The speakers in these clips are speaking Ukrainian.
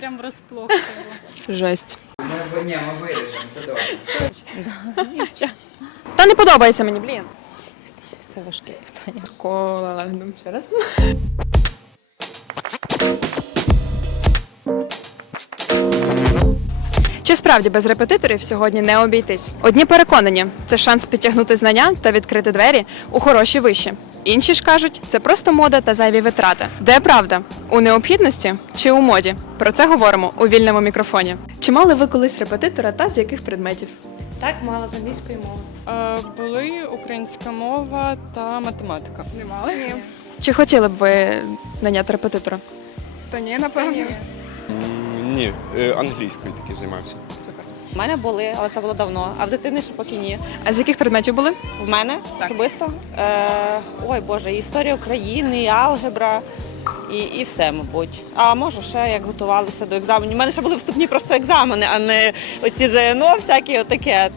прям врасплох. Жесть. Ми, ні, ми виріжемо, все добре. Та не подобається мені, блін. Це важке питання. Кола, ще раз. Чи справді без репетиторів сьогодні не обійтись? Одні переконані, це шанс підтягнути знання та відкрити двері у хороші виші. Інші ж кажуть, це просто мода та зайві витрати. Де правда? У необхідності чи у моді? Про це говоримо у вільному мікрофоні. Чи мали ви колись репетитора та з яких предметів? Так, мала з англійської мови. Е, Були українська мова та математика. Не мала? Ні. Чи хотіли б ви наняти репетитора? Та ні, напевно. М, Ні, е, англійською таки займався. У мене були, але це було давно. А в дитини ще поки ні. А з яких предметів були? В мене особисто. Е, ой Боже, історія України, і алгебра і, і все, мабуть. А може ще як готувалися до екзаменів. У мене ще були вступні просто екзамени, а не оці ЗНО, всякі отаке.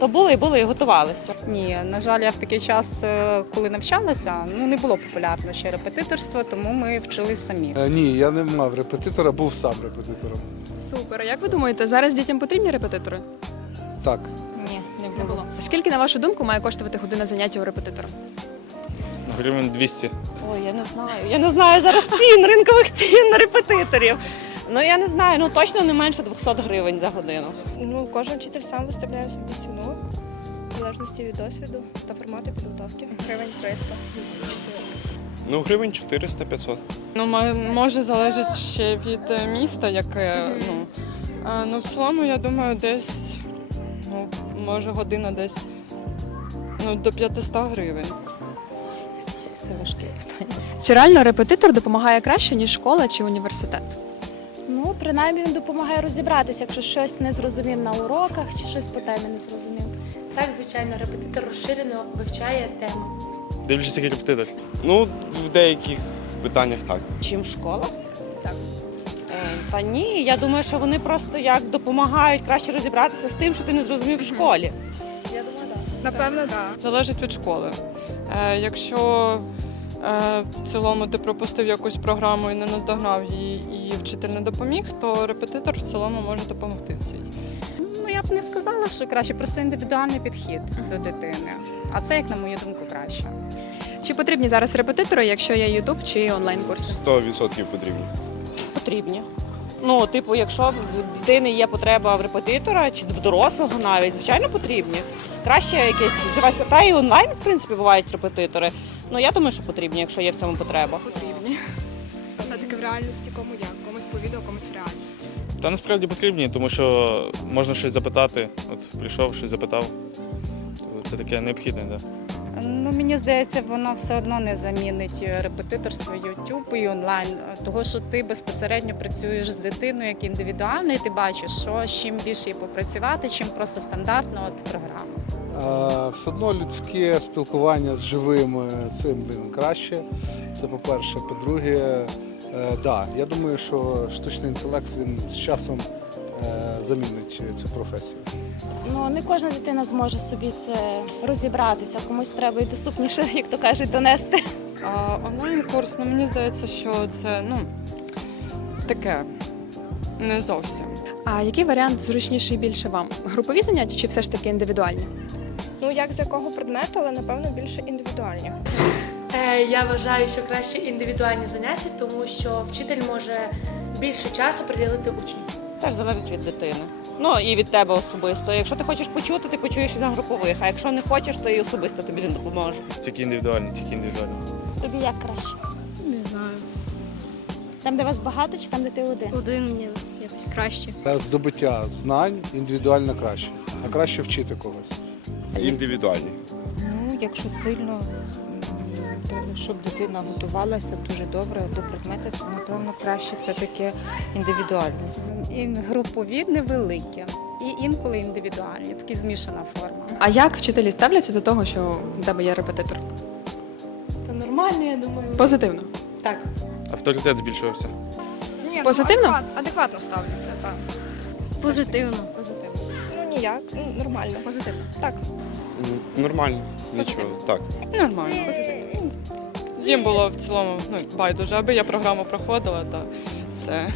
То були і були і готувалися. Ні, на жаль, я в такий час, е, коли навчалася, ну не було популярно ще репетиторство, тому ми вчились самі. Е, Ні, я не мав репетитора, був сам репетитором. Супер. А як ви думаєте, зараз дітям потрібні репетитори? Так. Ні, не Не було. Скільки, на вашу думку, має коштувати година заняття у репетитора? Гривень 200. Ой, я не знаю. Я не знаю зараз цін, ринкових цін на репетиторів. Ну я не знаю, ну точно не менше 200 гривень за годину. Ну, кожен вчитель сам виставляє собі ціну в залежності від досвіду та формату підготовки. Гривень 300. Ну, гривень 400-500. Ну, ма- може залежить ще від е, міста, яке. Ну, а, ну в цілому, я думаю, десь, ну, може, година десь ну, до 500 гривень. Це важке питання. Чи реально репетитор допомагає краще, ніж школа чи університет? Принаймні він допомагає розібратися, якщо щось не зрозумів на уроках чи щось по темі не зрозумів. Так, звичайно, репетитор розширено вивчає тему. Дивлячись, який репетитор. Ну, в деяких питаннях так. Чим школа? Так. Та ні, я думаю, що вони просто як допомагають краще розібратися з тим, що ти не зрозумів в школі. Я думаю, так. Напевно, так. Залежить від школи. Е, якщо е, в цілому ти пропустив якусь програму і не наздогнав її, і вчитель не допоміг, то репетитор в цілому може допомогти в цій. Ну я б не сказала, що краще просто індивідуальний підхід до дитини. А це, як на мою думку, краще. Чи потрібні зараз репетитори, якщо є Ютуб чи онлайн-курси? 100% потрібно. Потрібні. Ну, типу, якщо в дитини є потреба в репетитора чи в дорослого навіть, звичайно, потрібні. Краще якесь живе та і онлайн, в принципі, бувають репетитори. Ну я думаю, що потрібні, якщо є в цьому потреба. Потрібні. Все-таки в реальності кому як? Комусь по відео, комусь в реальності. Та насправді потрібні, тому що можна щось запитати. От прийшов, щось запитав. То Це таке необхідне, так. Да. Ну, мені здається, воно все одно не замінить репетиторство YouTube і онлайн, того що ти безпосередньо працюєш з дитиною як індивідуально, і ти бачиш, що з чим більше їй попрацювати, чим просто стандартно от програма. Все одно людське спілкування з живим цим блін, краще. Це по-перше. По-друге, е, да, я думаю, що штучний інтелект він з часом е, замінить цю професію. Ну, не кожна дитина зможе собі це розібратися. Комусь треба і доступніше, як то кажуть, донести. А онлайн-курс, ну мені здається, що це ну таке не зовсім. А який варіант зручніший більше вам? Групові заняття чи все ж таки індивідуальні? Ну, як з якого предмету, але напевно більше індивідуальні. Е, я вважаю, що краще індивідуальні заняття, тому що вчитель може більше часу приділити учню. Теж залежить від дитини. Ну і від тебе особисто. Якщо ти хочеш почути, ти почуєш і на групових. А якщо не хочеш, то і особисто тобі не допоможе. Тільки індивідуальні, тільки індивідуальні. Тобі як краще? Не знаю. Там, де вас багато, чи там, де ти один? Один мені якось краще. Е, Здобуття знань індивідуально краще, а краще вчити когось. Індивідуальні. Ну, якщо сильно, то щоб дитина готувалася дуже добре до предмету, то напевно краще все-таки індивідуально. І групові невеликі, і інколи індивідуальні, такі змішана форма. А як вчителі ставляться до того, що у тебе є репетитор? Та нормально, я думаю. Позитивно. Так. Авторитет збільшувався. Ні, Позитивно? Ну, адекват- адекватно ставляться, так. Позитивно. Позитивно. Ну, ніяк. Ну, Нормально. Позитивно. Так. Нормально, нічого. Так. Нормально. Позитивно. Їм було в цілому ну, байдуже, аби я програму проходила, то все.